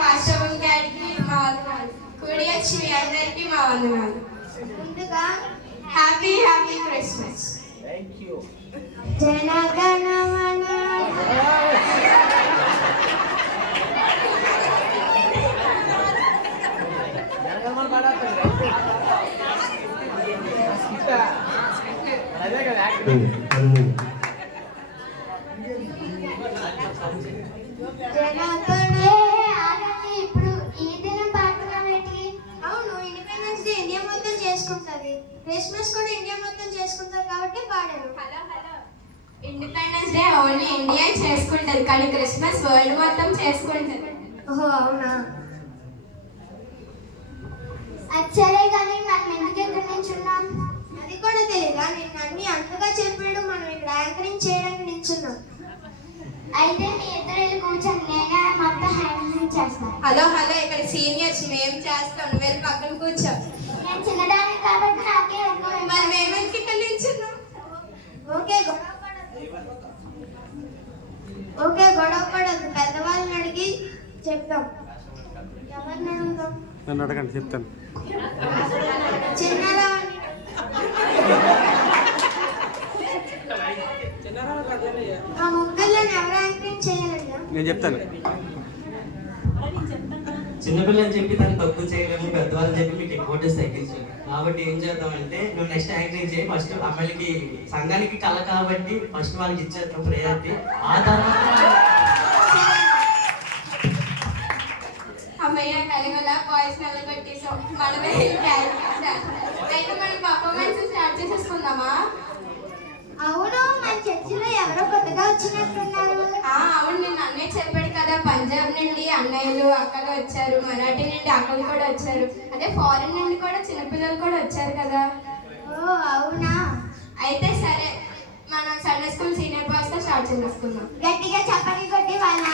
వాస్తవం గారికి మా వందనాలు. కూడి వచ్చి మీ అందరికీ మా వందనాలు. ముందుగా హ్యాపీ క్రిస్మస్. జనగణమన ఇప్పుడు ఈ దినం పాడుతున్నాం ఏంటి? అవును, ఇండిపెండెన్స్ డే ఇండియా మొత్తం చేసుకుంటది, క్రిస్మస్ కూడా ఇండియా మొత్తం చేసుకుంటారు కాబట్టి పాడారు. Hello independence day only India చేసుకుంటది కానీ క్రిస్మస్ వరల్డ్ మొత్తం చేసుకుంటది. ఓహో అవునా? అచ్చరే కానీ మనం ఎందుకు ఎక్కడి నుంచి ఉన్నాం అది కూడా తెలియదా? నిన్న అన్ని అంతగా చెప్పాడు, మనం ఇక్కడ యాంకరింగ్ చేయడానికి నిల్చున్నాం. అయితే మీ ఇద్దరు వెళ్ళి కూర్చొని నేనే మొత్తం హ్యాండిల్ చేస్తాను. హలో ఇక్కడ సీనియర్స్ మేము చేస్తాం, వెళ్ళి పక్కన కూర్చో. నేను చిన్నదాన్ని కాబట్టి నాకే మరి మేమెందుకు ఇక్కడ నిల్చున్నాం? ఓకే గొడవ పడద్దు, పెద్దవాళ్ళని అడిగి చెప్తాం. ఎవరిని అడుగుతాం? నన్ను అడగండి, చెప్తాను. చిన్నరా ఆ ముగ్గురులను ఎవరు యాంకరింగ్ చేయాలన్నా? నేను చెప్తాను. చిన్నపిల్లని చెప్పి తను తప్పు చేయలేము, పెద్దవాళ్ళని చెప్పి మీకు ఎక్కువ తగ్గించాలి. కాబట్టి ఏం చేద్దామంటే నువ్వు నెక్స్ట్ యాంకరింగ్ చేయి. ఫస్ట్ అమ్మాయిలకి సంఘానికి కళ కాబట్టి ఫస్ట్ వాళ్ళకి ఇచ్చేద్దాం ప్రయారిటీ. ఆ తర్వాత అమ్మయ్య కలిగల బాయ్స్ నిలబెట్టేసాం. మనమే అయితే మనం పర్ఫార్మెన్స్ స్టార్ట్ చేసేసుకుందామా? అవును, మన చర్చిలో ఎవరో కొత్తగా వచ్చినట్టున్నారు. అవును, నేను అన్నయ్య చెప్పాడు కదా, పంజాబ్ నుండి అన్నయ్యలు అక్కలు వచ్చారు, మరాఠీ నుండి అక్కలు కూడా వచ్చారు, అదే ఫారెన్ నుండి కూడా చిన్నపిల్లలు కూడా వచ్చారు కదా. ఓ అవునా? అయితే సరే, మనం సండే స్కూల్ సీనియర్ బాయ్స్ తో స్టార్ట్ చేసుకుందాం. గట్టిగా చప్పట్లు కొట్టి వాళ్ళ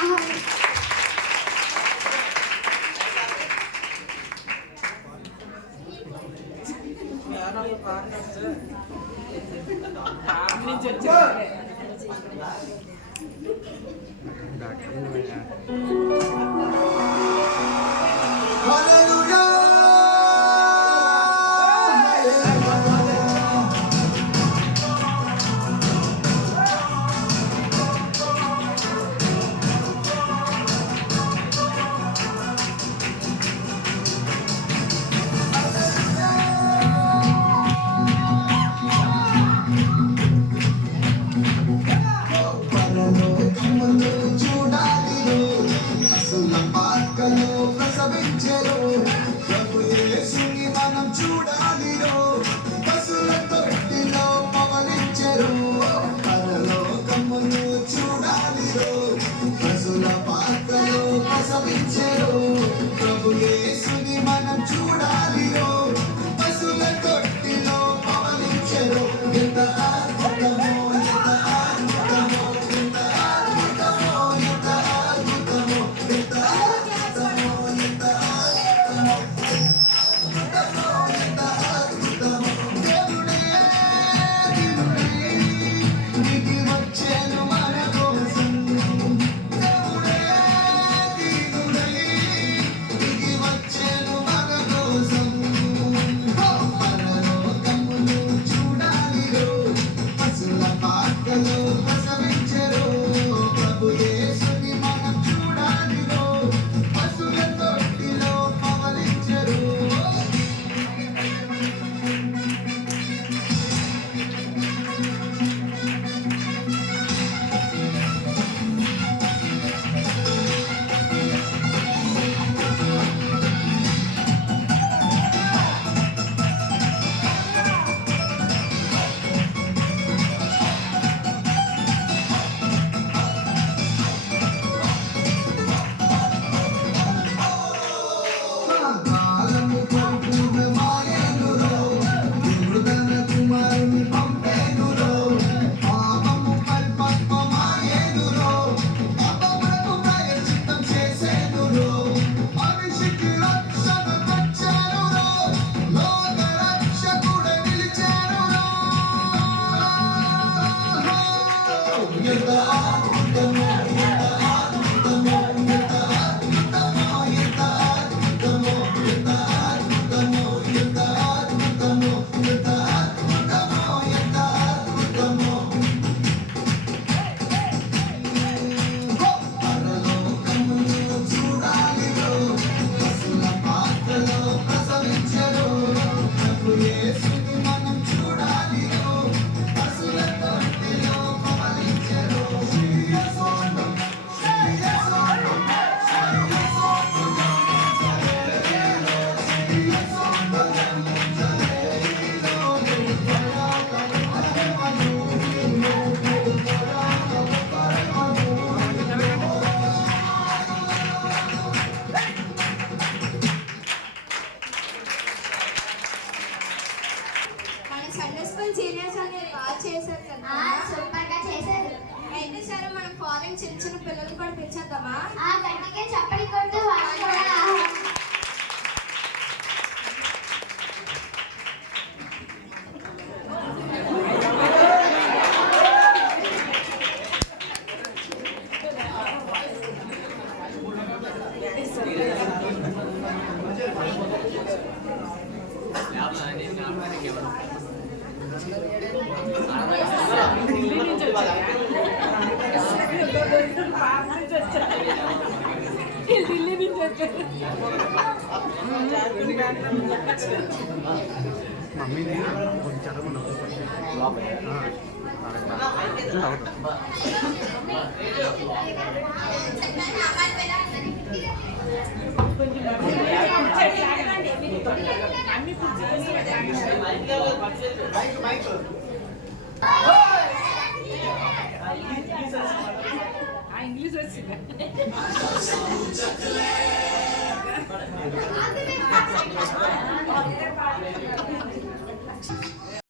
ఇంగ్లీష్ వచ్చింది.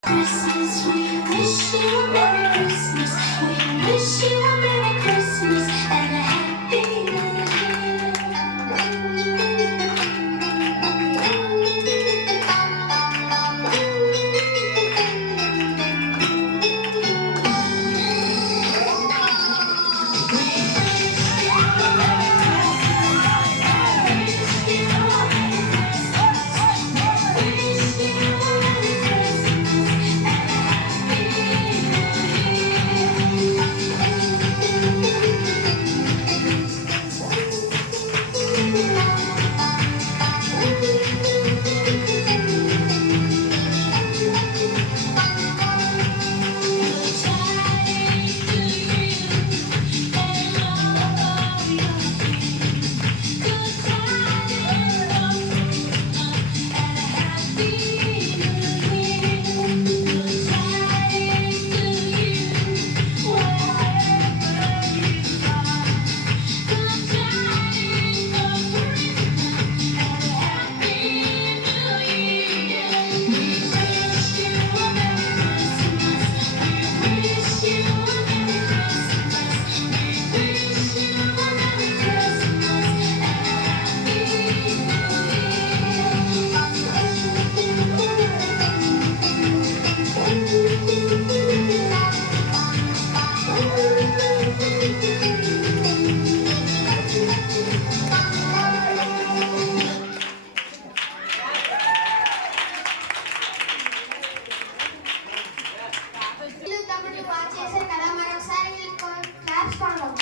Christmas, we wish you a Merry Christmas. We wish you a Merry Christmas and a Happy New తమ్ముళ్ళు బాగా చేశారు కదా, మరొకసారి వీళ్ళకి క్లాప్స్ కొడదాం.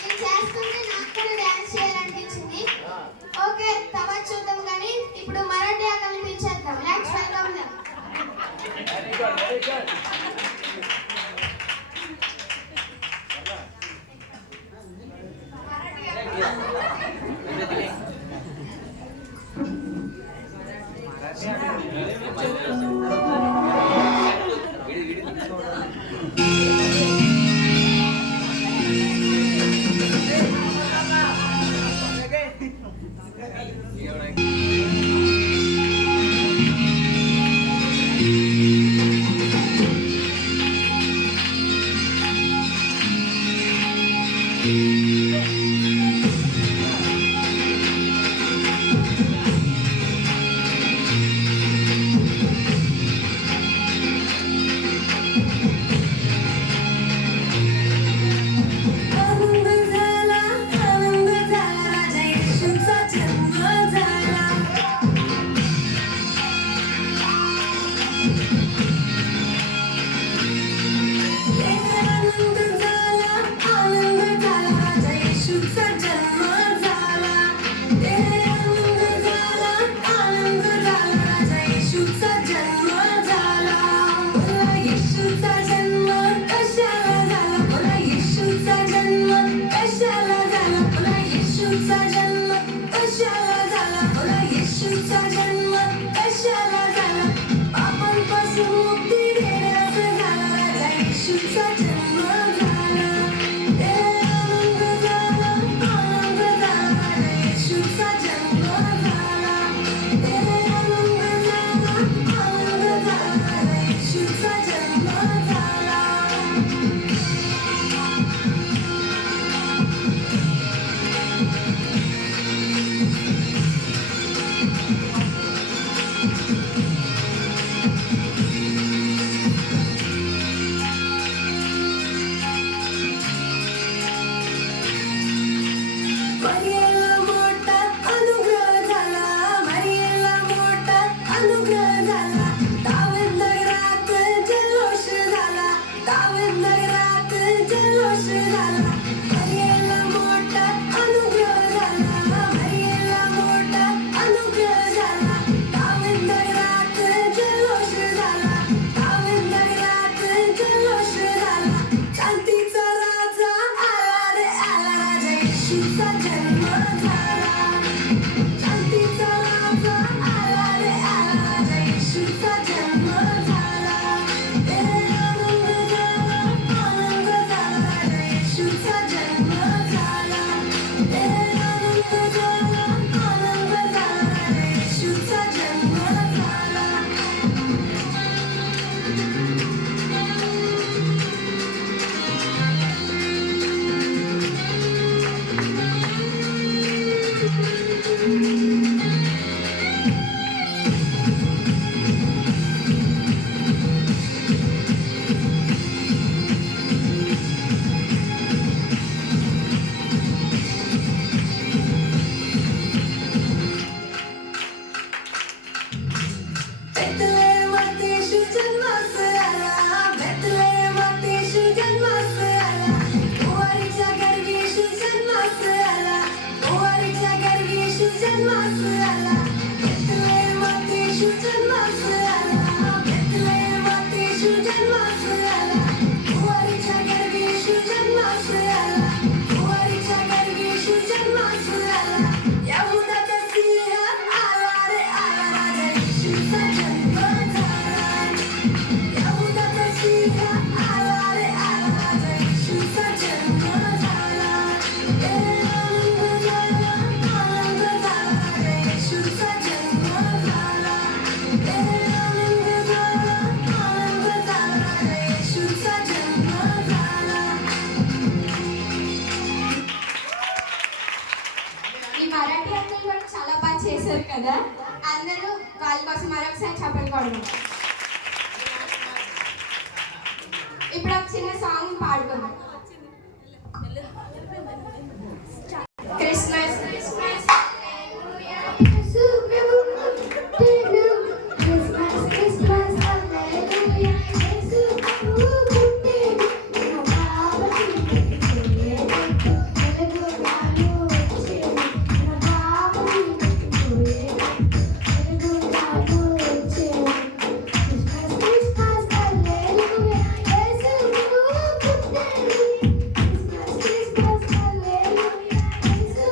నేను చేస్తుంటే నాకు కూడా డాన్స్ చేయాలనిపించింది. ఓకే, తర్వాత చూద్దాం కానీ ఇప్పుడు మరాఠీ అక్కని పిలిచేద్దాం. Let's welcome them. येशूचा जन्म झाला शांतीचा राजा आला रे आला राजा येशूचा जन्म झाला आनंद झाला राजा येशूचा जन्म झाला आनंद झाला राजा येशूचा जन्म झाला बेथलेहेमात येशू जन्मास आला बेथलेहेमात येशू जन्मास आला कुंवारीच्या गर्भी येशू जन्मास आला कुंवारीच्या गर्भी येशू जन्मास आला बेथलेहेमात येशू जन्मास आला बेथलेहेमात येशू जन्मास आला कुंवारीच्या गर्भी येशू जन्मास आला कुंवारीच्या गर्भी येशू जन्मास आला यहुदाचा सिंह आला रे आला राजा येशूचा जन्म झाला यहुदाचा सिंह आला रे आला राजा येशूचा जन्म झाला आनंद झाला राजा येशूचा जन्म झाला आनंद झाला राजा येशूचा जन्म झाला ఈ మరాఠీ అంకుల్ కూడా చాలా బాగా చేశారు కదా. అందరూ వాళ్ళ కోసం మరొకసారి చప్పట్లు కొడదాం. ఇప్పుడు ఒక చిన్న సాంగ్ పాడుకుందాం. క్రిస్మస్ క్రిస్మస్ యేసు ప్రభు పుట్టెను క్రిస్మస్ క్రిస్మస్ హల్లెలూయా యేసు ప్రభు పుట్టెను మన పాపకి పోయేటట్టు వెలుగుగాను వచ్చెను మన పాపకి పోయేటట్టు వెలుగుగాను వచ్చెను క్రిస్మస్ క్రిస్మస్ హల్లెలూయా యేసు ప్రభు పుట్టెను క్రిస్మస్ క్రిస్మస్ హల్లెలూయా యేసు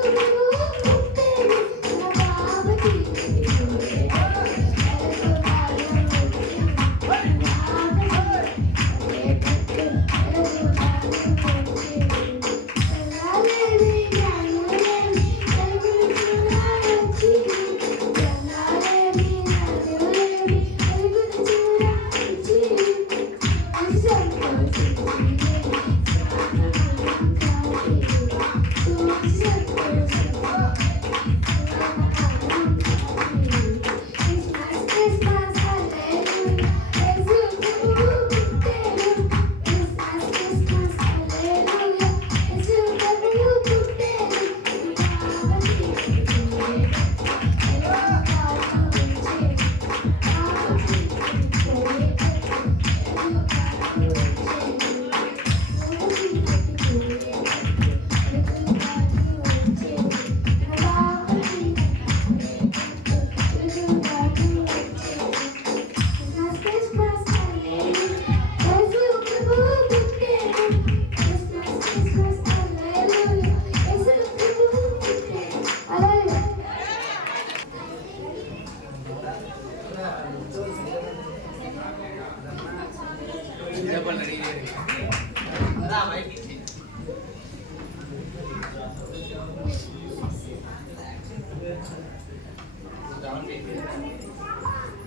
ప్రభు పుట్టెను మన పాపకి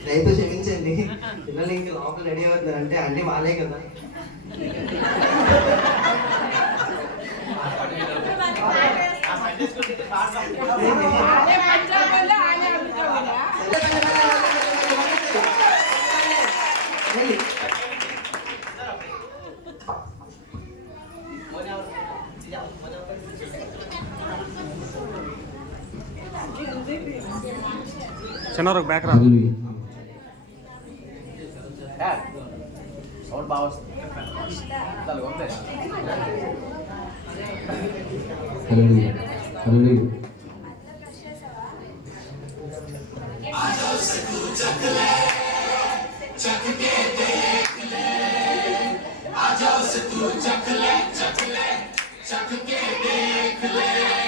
రైతు క్షమించండి, పిల్లలు ఇంక లోపల రెడీ అవుతారు అంటే అన్ని వాళ్ళే కదా. చిన్న బ్యాక్ రా. సౌండ్ బాగా వస్తుంది. चख के देख ले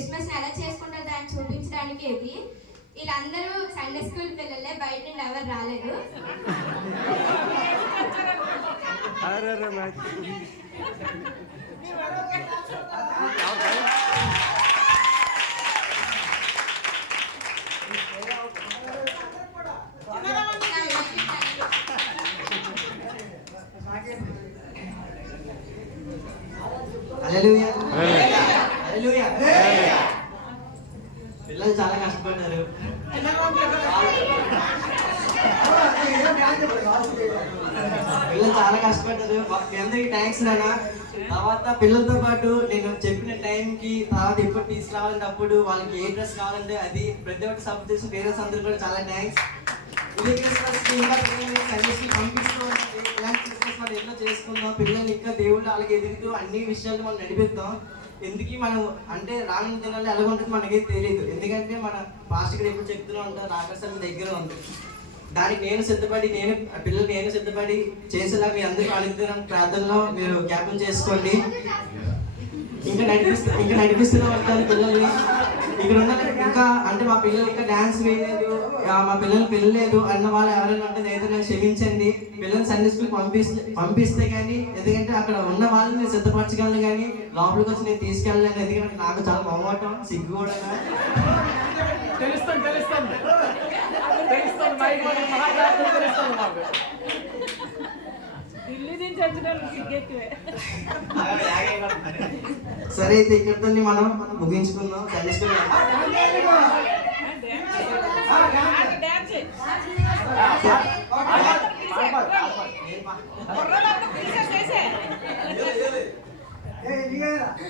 క్రిస్మస్ని ఎలా చేసుకుంటారో దాన్ని చూపించడానికి ఇది. వీళ్ళందరూ సండే స్కూల్ పిల్లలే, బయట నుండి ఎవరు రాలేదు. హల్లెలూయా. హల్లెలూయా. పిల్లలు చాలా కష్టపడ్డారు. పిల్లలు చాలా కష్టపడ్డారు. మీ అందరికి థ్యాంక్స్ నాన్న. తర్వాత పిల్లలతో పాటు నేను చెప్పిన టైంకి తర్వాత ఎప్పుడు తీసుకురావాలంటే అప్పుడు వాళ్ళకి ఏ డ్రెస్ కావాలంటే అది ప్రతి ఒక్క సపోర్ట్ చేసిన పేరెంట్స్ అందరూ కూడా చాలా థ్యాంక్స్. ఇది క్రిస్మస్కి ఇంకా పిల్లల్ని సర్వీస్కి పంపిస్తూ ఉండాలి. ఇలాంటి క్రిస్మస్ మనం ఎన్నో చేసుకుందాం. పిల్లల్ని ఇంకా దేవుళ్ళు అలాగే ఎదుగుతూ అన్ని విషయాలు మనం నడిపిద్దాం. ఎందుకు మనం అంటే రాని దినాల్లో ఎలా ఉంటుంది మనకైతే తెలియదు. ఎందుకంటే మన పాస్టర్ ఎప్పుడు చెప్తూనే ఉంటారు ఆకర్షణ దగ్గర ఉంది. దానికి నేను సిద్ధపడి పిల్లలు సిద్ధపడి చేసేలాగా మీ అందరూ అనుగ్రహం ప్రార్థనలో మీరు జ్ఞాపకం చేసుకోండి. ఇంకా నడిపిస్తూనే ఉంటారు పిల్లల్ని. ఇక్కడ ఉన్న ఇంకా అంటే మా పిల్లలు ఇంకా డాన్స్ వేయలేదు, మా పిల్లలు పెళ్ళలేదు అన్న వాళ్ళు ఎవరైనా ఉంటే ఏదైనా క్షమించండి. పిల్లల్ని సండే స్కూల్ పంపిస్తే కానీ, ఎందుకంటే అక్కడ ఉన్న వాళ్ళని నేను సిద్ధపరచగలను కానీ లోపలికి వచ్చి నేను తీసుకెళ్ళలేను. ఎందుకంటే నాకు చాలా మొహమాటం, సిగ్గు కూడా. సరే అయితే ఇక్కడితో మనం ముగించుకుందాం. సండే స్కూల్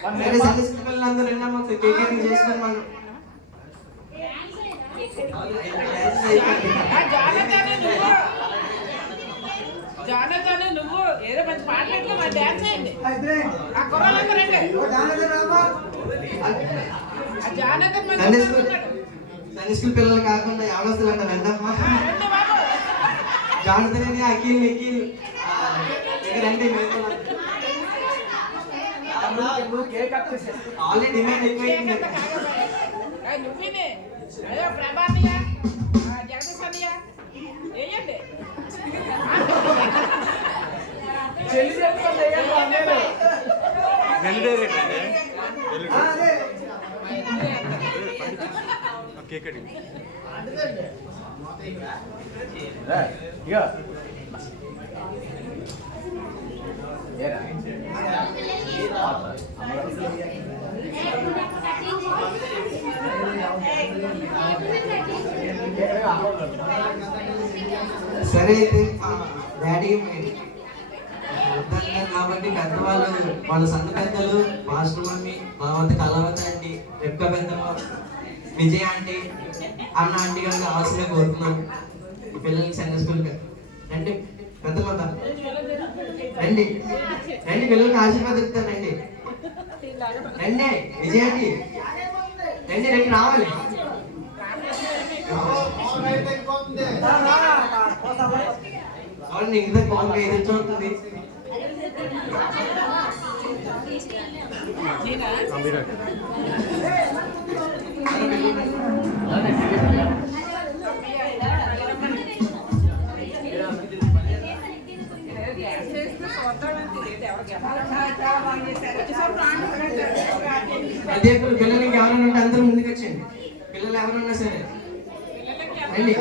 సండే స్కూల్ పిల్లలందరూ మాకు కేక్ చేసుకొని మనం జానతను నువ్వు ఏదో మంచి పాటలు మరి డాన్స్ చేయండి. ఆ కుర్రాళ్ళందరూ రండి. ఆ జానతన్ మంచి సండే స్కూల్ పిల్లలు కాకుండా ఎవరొస్తులు అంటారు రండమ్మా. జానతనే అఖిల్ నిఖిల్ రండి. ఆల్రెడీ డిమాండ్ ఎక్కువైంది. నువ్వునే అయ్యో ప్రభానియా జగదీశ్ అన్నయ్య వేయండి. సరే అయితే డాడీ కాబట్టి పెద్దవాళ్ళు వాళ్ళ సంత పెద్దలు మాస్టర్ మమ్మీ తర్వాత కలవత ఆంటీ రెక్క పెద్దమ్మ విజయ ఆంటీ అన్న ఆంటీ గారికి అవసరం కోరుతున్నాను. పిల్లలకి సండే స్కూల్ అంటే పెద్దమ్మ రండి రండి పిల్లలకి ఆశీర్వాదం ఇస్తానండి. రండి విజయ ఆంటీ రండి రండి రావాలి. అవునండి ఇంత బాగా ఎదురు చూస్తుంది. అదే పిల్లలకి ఎవరైనా ఉంటే అందరూ ముందుకు వచ్చండి. పిల్లలు ఎవరున్నా సరే రండి.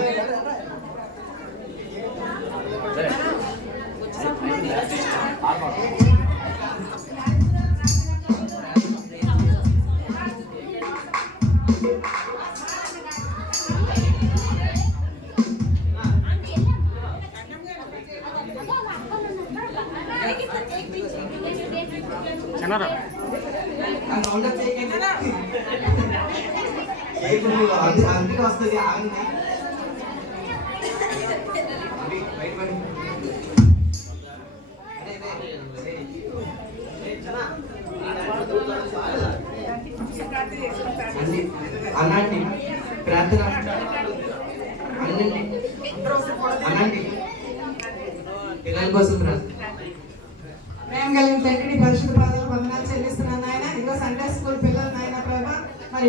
అందుకే వస్తుంది ఆగండి. అన్నాండి ప్రార్థన అన్నండి అన్నాండి పిల్లల కోసం ప్రార్థన. మేము కలిగిన తండ్రి పరిశుద్ధ పాదాలు వందనాలు చెల్లిస్తున్నాను నాయన. ఇదిగో సండే స్కూల్ పిల్లలు నాయన ప్రభా మరి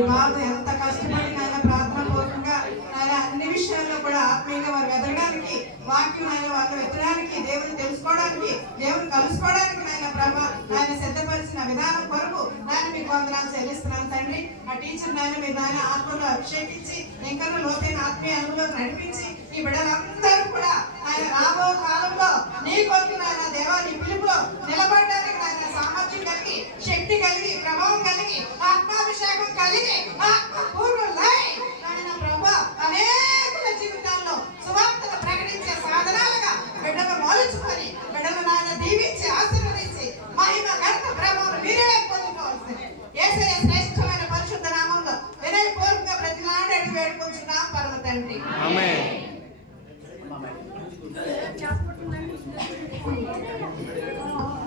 వాక్యం ఆయన వాళ్ళు విత్తడానికి, దేవుని తెలుసుకోవడానికి, దేవుని కలుసుకోవడానికి నాయన ప్రభా ఆయన సిద్ధపరిచిన విధానం కొరకు నాయన మీకు వందనాలు చెల్లిస్తున్నాను తండ్రి. ఆ టీచర్ నాయన మీరు నాయన ఆత్మలో అభిషేకించి ఇంకా లోతైన ఆత్మీయ అనుభవం నడిపించి ఈ బిడ్డలందరూ కూడా ఆయన రాబో కాలంలో నీ కొరకు నాయన దేవా నీ పిలుపులో నిలబడడానికి నాయన సామర్థ్యం కలిగి, శక్తి కలిగి, ప్రభావం కలిగి, ఆత్మాభిషేకం కలిగి, ఆత్మపూర్ణులై నాయన ప్రభా అనేకుల జీవితాల్లో సువార్తను ప్రకటించే సాధనాలుగా బిడ్డలు మలుచుకొని బిడ్డలు నాయన దీవించి ఆశీర్వదించి మహిమ ఘనత ప్రభావం మీరే పొందుకోవాల్సింది యేసయ్య శ్రేష్టమైన పరిశుద్ధ నామంలో వినయపూర్వకంగా ప్రతిలాడేట్టు వేడుకుంటున్నాం పరమ తండ్రి.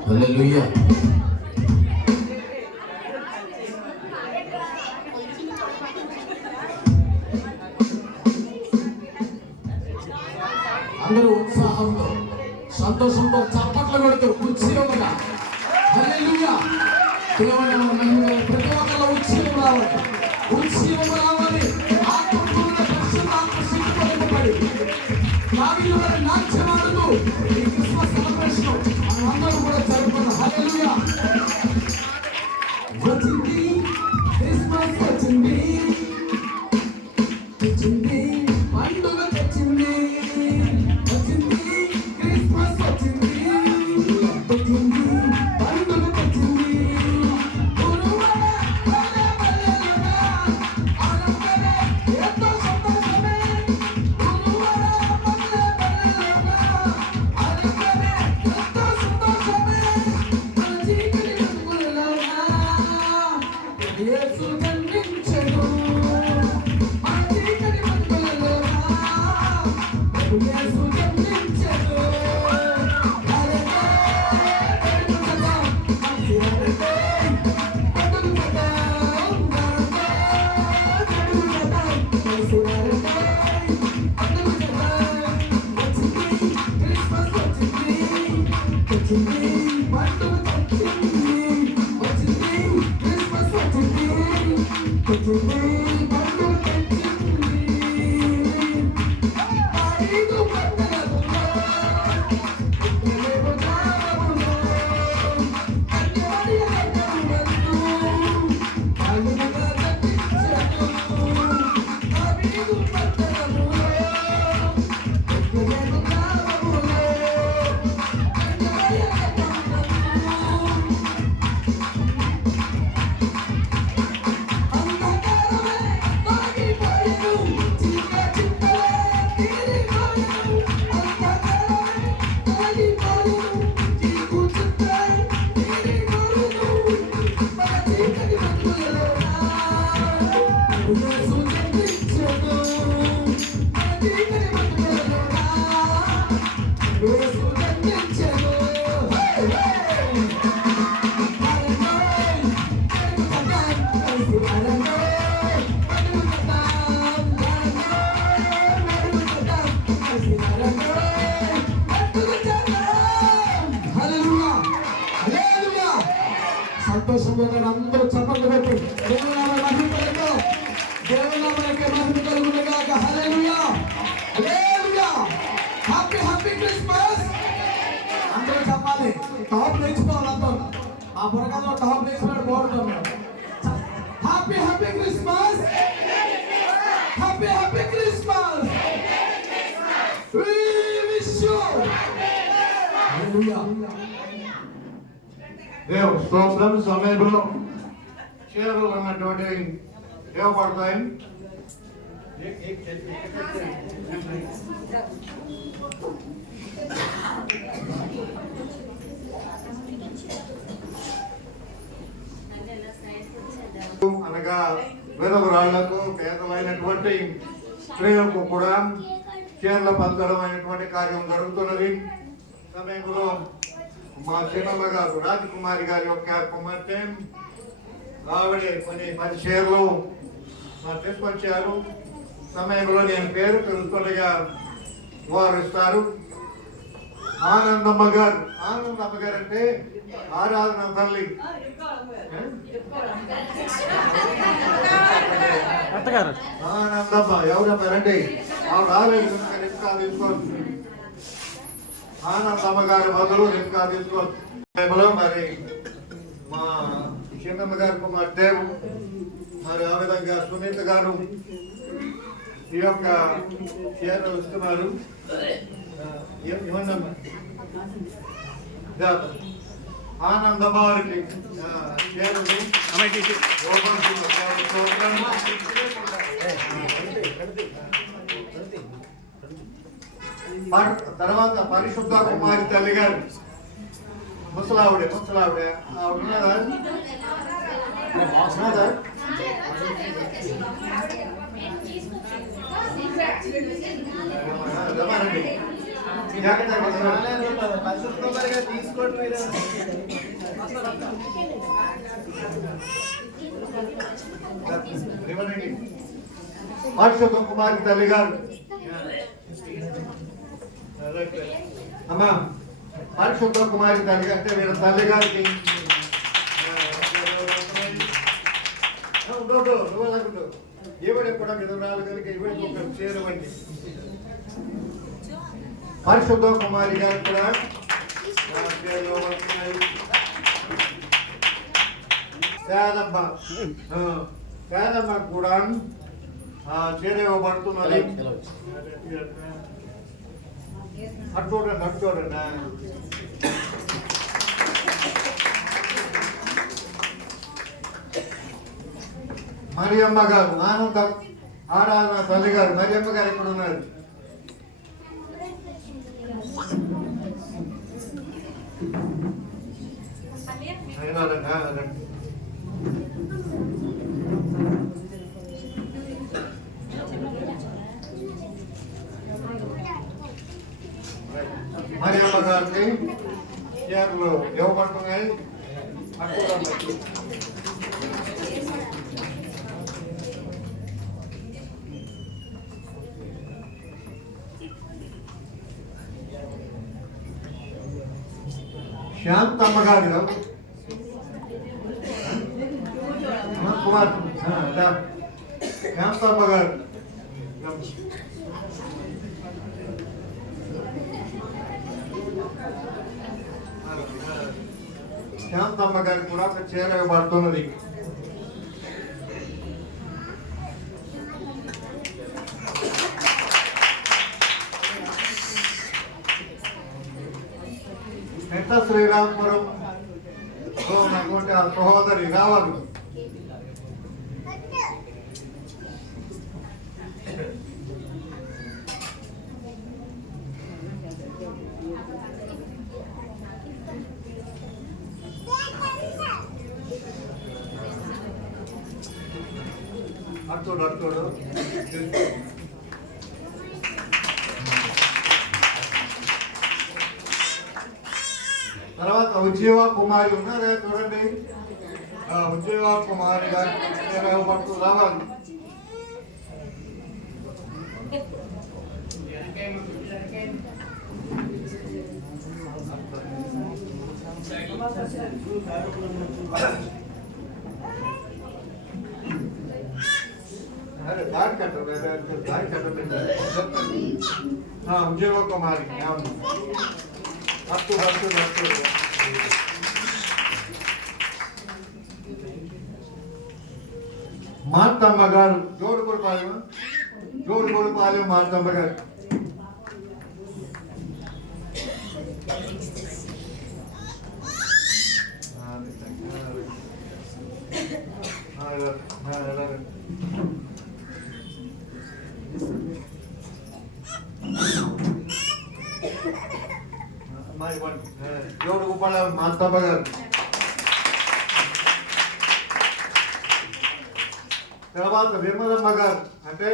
హల్లెలూయా. అందరూ ఉత్సాహంతో సంతోషంతో చప్పట్లు కొడుతూ ఉత్సవముగా హల్లెలూయా దేవుని మహిమలో ప్రతి ఒక్కరు ఉత్సవం రావాలి, ఉత్సవం రావాలి. ఆత్మపూర్ణ పరిశుద్ధాత్మ శక్తిపడి నావిలో నాట్యమాడుతూ ఈ క్రిస్మస్ సెలబ్రేషన్ అందరూ కూడా జరుపుకున్నాం. హల్లెలూయా. వచ్చింది క్రిస్మస్, వచ్చింది తెచ్చింది పండుగ, తెచ్చింది వచ్చింది క్రిస్మస్, వచ్చింది తెచ్చింది పండుగ, తెచ్చింది ఎంతో సంతోషమే ఎంతో సంతోషమే మన జీవిత యేసు జన్మించెను, మన చీకటి బతుకులలోన యేసు జన్మించెను. హల్లెలూయా. పండుగ సంతోషంగా అందరూ చప్పట్లు పెట్టి దేవుని నామమునకు మహిమ కలుగును గాక. Hallelujah. Hallelujah. Happy happy Christmas. అందరూ చెప్పాలి. టాప్ నేర్చుకోవాలి అందరూ. ఆ బుర్రకల్లో టాప్ నేర్చుకున్నాడు బాగుంటాం మేము. Happy happy Christmas. Happy happy Christmas. We wish you. హల్లెలూయా. దేవ స్తోత్రం. సమయంలో చీరలు అన్నటువంటి దేవపడతాయి. అనగా విధవరాళ్లకు, పేదలైనటువంటి స్త్రీలకు కూడా చీరలు పంచడం అయినటువంటి కార్యం జరుగుతున్నది. సమయంలో మా చిన్నమ్మ గారు రాజకుమారి గారి యొక్క కుమార్తె ఆవిడ కొన్ని 10 చీరలు తీసుకొచ్చారు. సమయంలో నేను పేరు తెలుస్తుండగా వారు ఇస్తారు. ఆనందమ్మ గారు. ఆనందమ్మ గారు అంటే ఆరాధన తల్లి. ఆనందమ్మ ఎవరమ్మారండి? ఆవిడ ఆవేదన తీసుకోవచ్చు. ఆనందమ్మ గారి బదులు ఇంకా తీసుకోవచ్చు. మరి మా చిన్నమ్మ గారి కుమార్ దేవ్, మరి ఆ విధంగా సునీత గారు ఈ యొక్క చీరలు ఇస్తున్నారు. ఏమన్నా ఆనందమ్మ వారికి చీరలు తర్వాత పరిశుద్ధ కుమారి తల్లి గారు ముసలావిడే ఉన్నదా? పరిశుద్ధ కుమారి తల్లి గారు అమ్మా, పరిశుద్ధ కుమారి తల్లి అంటే వీళ్ళ తల్లి గారికి ఈవిడ కూడా విధురాలు కనుక ఈవిడికి ఒక చేరువండి. పరిశుద్ధ కుమారి గారు కూడా పేదమ్మ కూడా చేరేవబడుతున్నది. అటు చూడండి. మరియమ్మ గారు ఆనందం ఆరాధన తల్లి గారు మరియమ్మ గారు ఎక్కడ ఉన్నారు? మరియమ్మ గారికి చీరలు ఇవ్వబడుతున్నాయి. శాంతమ్మ గారు కుమార్ శాంతమ్మ గారు శాంతమ్మ గారికి కూడా ఒక చీర ఇవ్వబడుతున్నది. ఎంత శ్రీరామపురం ఉన్నటువంటి ఆ సహోదరి రావాలి. అట్టుడు తర్వాత ఉజ్జీవ కుమారి ఉన్నారా చూడండి. ఉజ్జీవ కుమారి గారు పట్టు రావాలి. ఉజ్జీవ కుమారి అట్టు మార్తమ్మ గారు జోడుగోడుపాలెం మార్తమ్మ గారు. జోడుగోపాలెం మార్తమ్మ గారు. తర్వాత విమలమ్మ గారు అంటే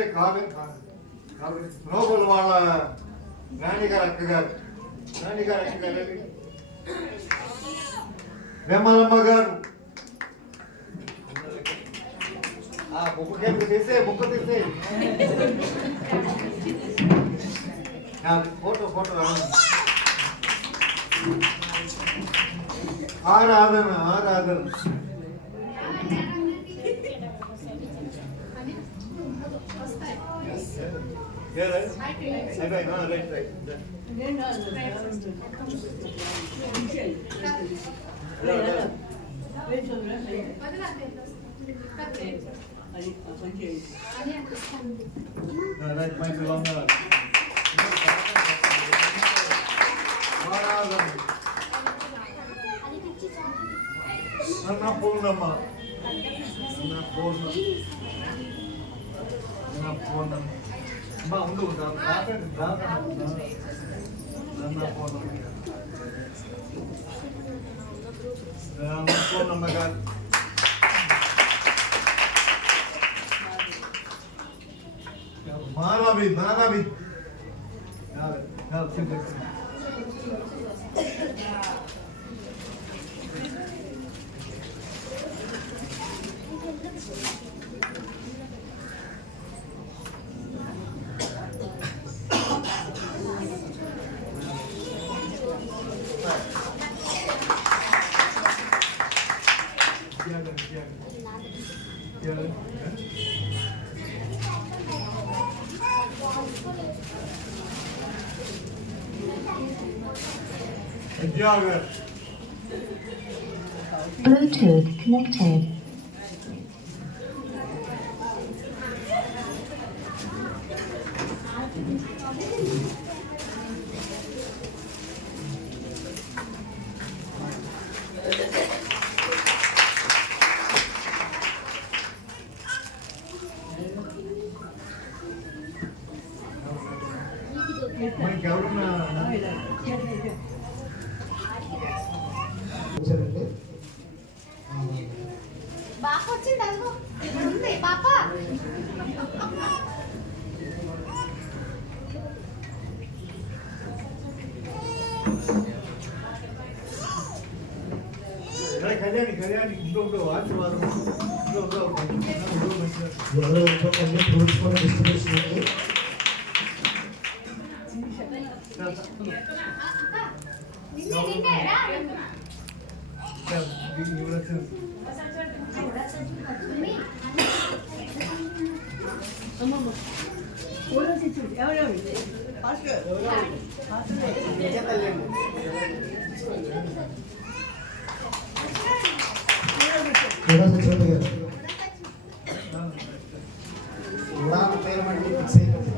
నోబుల్ వాళ్ళ నాన్నగారు అక్క గారు విమలమ్మ గారు. బుక్క తీసే ఫోటో ఆరాధన పూర్ణమ్మ ఉండు పూర్ణమ్మ గారు మానవి Bluetooth connected. వచ్చారండి. బాప వచ్చింది అదిగో ఇక్కడ ఉంది పాప. కళ్యాణి ఇంట్లో ఆశీర్వాదం ఎవరో ఒక్కొక్కరిని ఫ్రూట్స్ కూడా డిస్ట్రిబ్యూషన్ ఉంది. నిన్నే రా. సుచరిత గారు ఉడాన్ పేరు మళ్ళీ ఫిక్స్ అయిపోయింది.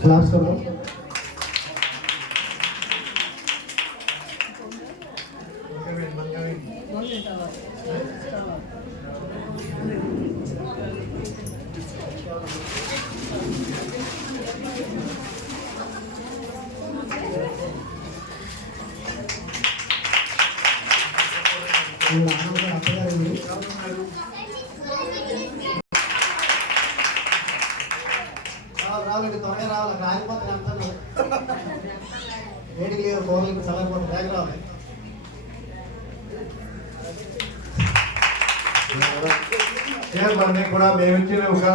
క్లాస్ కरो. అత్తగారండి రావాలండి, త్వరగా రావాలి. రాలిపోతే అంతా వేడికి లేవు, కూరలకి చల్లకపోతే బ్యాగ్ రావాలి. చైర్మన్ని కూడా మేము ఇచ్చిన ఒక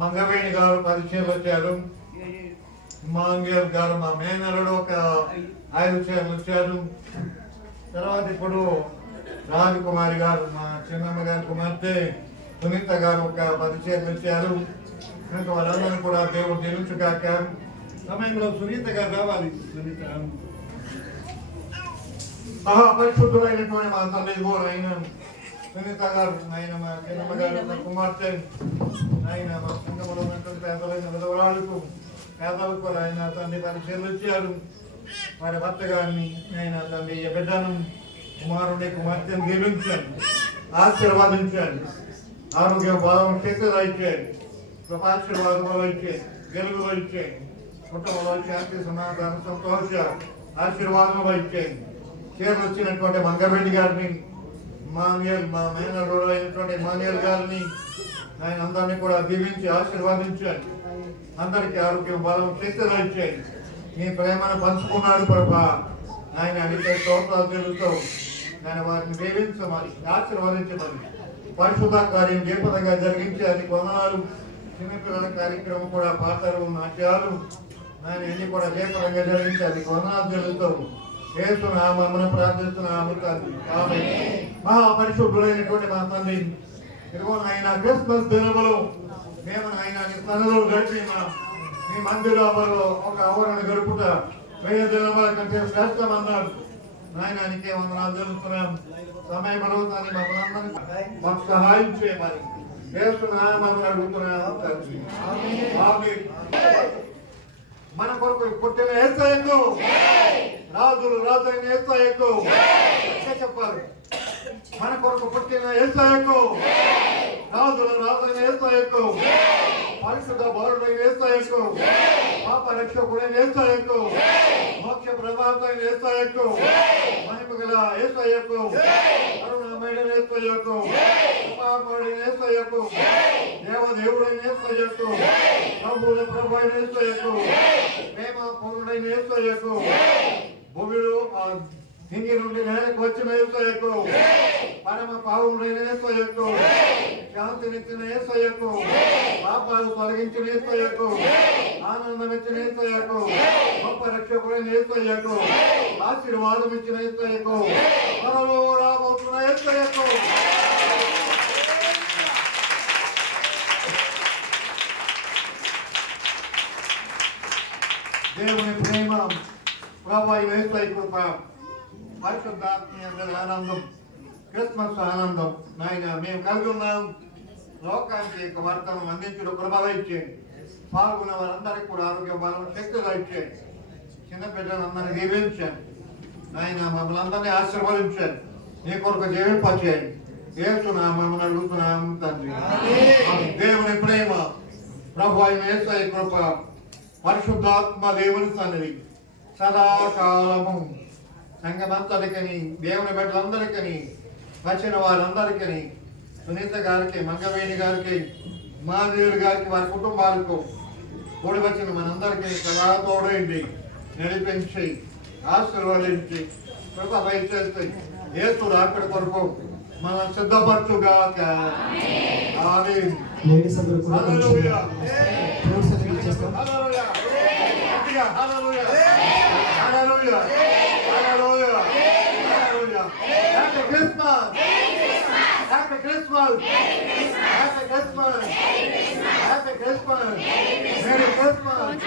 మంగవేణి గారు పరిచయం వచ్చారు. మాంగేవ్ గారు మా మేనరుడు ఒక 5 చైర్లు వచ్చారు. తర్వాత ఇప్పుడు రాజకుమారి గారు మా చిన్నమ్మ గారి కుమార్తె సునీత గారు ఒక 10 చైర్లు ఇచ్చారు. కనుక వాళ్ళందరూ కూడా దేవుడు దీవించుగాక. సమయంలో సునీత గారు రావాలి. సునీత పరిశుద్ధులైనటువంటి మా తండ్రి కూడా అయిన సునీత గారు, ఆయన మా చిన్నమ్మ గారు మా కుమార్తె, ఆయన మా సంఘంలో ఉన్నటువంటి పేదలైన విధవరాలకు పేదలకు ఆయన తండ్రి పరిచయం ఇచ్చారు. వారి భర్త గారిని ఆయన తండ్రి బిడ్డను కుమారుడి కుమార్తెను దీవించారు, ఆశీర్వాదించారు. ఆరోగ్య బలం శక్తిగా ఇచ్చారు, కృపాశీర్వాదంలో ఇచ్చారు, వెలుగులో ఇచ్చారు, కుటుంబంలో శాంతి సమాధానం సంతోష ఆశీర్వాదంలో ఇచ్చారు. చీరలు వచ్చినటువంటి మంగరెడ్డి గారిని, మా మేనల్లుడు అయినటువంటి మానియల్ గారిని ఆయన అందరినీ కూడా దీవించి ఆశీర్వాదించారు. అందరికీ ఆరోగ్యం బలం శక్తిగా ఇచ్చారు. మీ ప్రేమను పంచుకున్నాడు ప్రభా. ఆయన అడిగే స్తోత్రాలు తెలుస్తూ నేను వారిని దీవించమని ఆశీర్వదించమని పరిశుద్ధ కార్యం జయపదంగా జరిగించి అది వందనాలు. చిన్నపిల్లల కార్యక్రమం కూడా పాటలు నాట్యాలు ఆయన ఎన్ని కూడా జయపరంగా జరిగించాలి వందనాలు చెల్లిస్తాము ఏస్తున్నామని ప్రార్థిస్తున్నాము తండ్రి ఆమేన్. మహాపరిశుద్ధుడైనటువంటి మా తండ్రి ఇదిగో ఆయన క్రిస్మస్ దినములు మేము ఆయన తనలో గడిపి మీ మందిరంలో ఒక ఆవరణ గడుపుట 1000 దినముల కంటే శ్రేష్టం అన్నాడు. నాయనానికే వందనాలు తెలుస్తున్నాం. సమయం అడుగుతాను మాకు సహాయం చేయమని ఏస్తున్నామని అడుగుతున్నాము తండ్రి ఆమేన్. మన కొరకు పుట్టిన యేసయ్యకు రాజులు రాజైన యేసయ్యకు చెప్పాలి. మన కొరకు పుట్టిన యేసయ్యకు రాజులు రాజైన యేసయ్యకు పరిశుద్ధ బాలుడైన యేసయ్యకు పాప రక్షకుడైన యేసయ్యకు మోక్ష ప్రభావైన యేసయ్యకు మహిమ గల యేసయ్యకు కరుణామయుడైన యేసయ్యకు కృపామయుడైన యేసయ్యకు దేవదేవుడైన యేసయ్యకు ప్రభువుల ప్రభువైన యేసయ్యకు ప్రేమ పూర్ణుడైన యేసయ్యకు భూమిలో హింగి నుండి నేలకు వచ్చిన యేసయ్యకు పరమ పావనుడైన యేసయ్యకు శాంతినిచ్చిన యేసయ్యకు పాపాలు తొలగించిన యేసయ్యకు ఆనందమిచ్చిన యేసయ్యకు గొప్ప రక్షకుడైన యేసయ్యకు ఆశీర్వాదం ఇచ్చిన యేసయ్యకు త్వరలో రాబోతున్న యేసయ్యకు దేవుని ప్రేమ ప్రభు యేసయ్య కృప పరిశుద్ధాత్మ అందరి ఆనందం క్రిస్మస్ ఆనందం నాయన మేము కలిగి ఉన్నాం. లోకానికి యొక్క వార్తను అందించడం కృపగా ఇచ్చేయండి. పాల్గొన్న వారందరికీ కూడా ఆరోగ్య బలం శక్తిగా ఇచ్చేయండి. చిన్న బిడ్డలందరినీ దీవించండి నాయన. మమ్మల్ని అందరినీ ఆశీర్వదించండి. నీ కొరకు జీవింపచేయండి. యేసునామమున అడుగుతున్నాము తండ్రి. దేవుని ప్రేమ ప్రభు అయిన యేసయ్య కృప పరిశుద్ధాత్మ దేవుని సన్నిధి సదాకాలము సంఘమంతటికని దేవుని బిడ్డలందరికీ వచ్చిన వారందరికీ సునీత గారికి మంగవేణి గారికి మాదేవుడి గారికి వారి కుటుంబాలకు కూడి వచ్చిన మనందరికీ సదా తోడైంది నడిపించి ఆశీర్వదించి కృప దయచేసి యేసు రాకడ కొరకు మనం సిద్ధపరచుగాక ఆమేన్. లేడీస్ అందరూ కూడా హల్లెలూయా. ఫ్రూట్స్ అనేది ఇచ్చేస్తాం. హల్లెలూయా. గట్టిగా hallelujah. Hallelujah. Hallelujah. Hallelujah. Happy Christmas. Happy Christmas. Happy Christmas. Happy Christmas. Merry Christmas.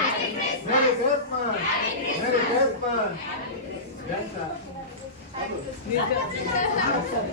Merry Christmas. Merry Christmas. Yes, sir.